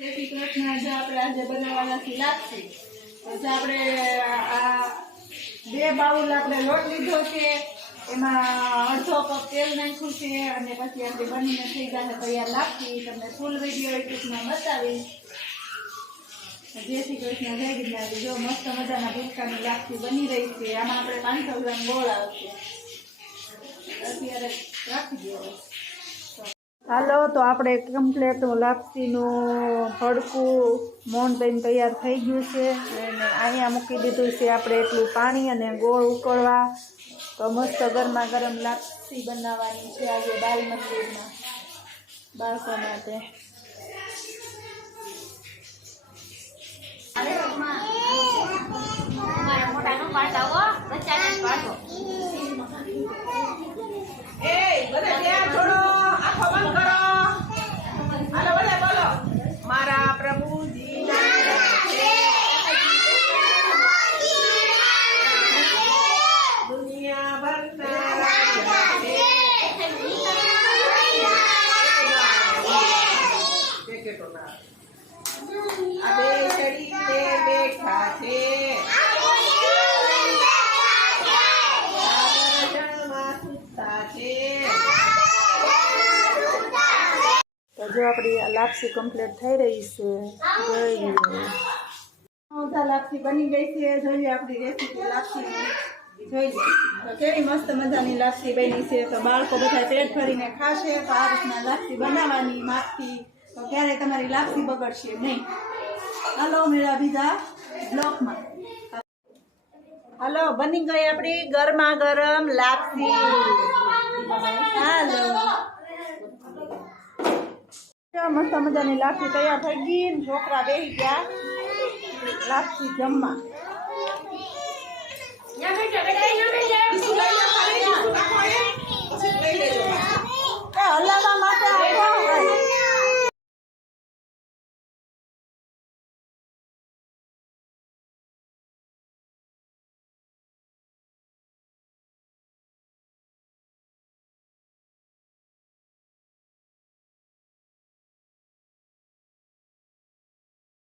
શ્રી કૃષ્ણ. જો આપણે આજે બનાવવાના લાપસી. તો આપણે આ 2 બાઉલ આપણે લોટ લીધો છે, એમાં અડધો કપ તેલ નાખ્યું છે અને પછી આપણે બનીને થઈ જશે તૈયાર લાપસી. તમને ફૂલ વિડીયો યુટ્યુબમાં બતાવીશ. જય શ્રી કૃષ્ણ, જય ગિરનારી. જો મસ્ત મજાના ભૂલકાની લાપસી બની રહી છે. આમાં આપણે 500 ગ્રામ ગોળ આવશે. અત્યારે રાખી દો. હાલો, તો આપણે કમ્પ્લેટ લાપસીનું ભડકું મોણ દઈને તૈયાર થઈ ગયું છે અને અહીંયા મૂકી દીધું છે આપણે એટલું પાણી અને ગોળ ઉકળવા. તો મસ્ત ગરમા ગરમ લાપસી બનાવવાની છે આજે બાલ મંદિરમાં બાળકો માટે. મારા પ્રભુજી દુનિયા ભરના આ બે શરીરે બેઠા છે. જો આપણી લાપસી કમ્પ્લીટ થઈ રહી છે. જોઈએ લાપસી બની ગઈ છે. જોઈએ આપણી રેસીપી લાપસી જોઈ લે તો કેવી મસ્ત મજાની લાપસી બની છે. તો બાળકો બધા પેટ ભરીને ખાશે. તો આ રીતના લાપસી બનાવવાની માપથી, તો ક્યારેય તમારી લાપસી બગડશે નહીં. હાલો મેળા બીજા બ્લોકમાં. હાલો, બની ગઈ આપણી ગરમા ગરમ લાપસી. હાલો, મસ્ત મજાની લાપસી તૈયાર થઈ ગઈ. છોકરા બેસી ગયા લાપસી જમવા.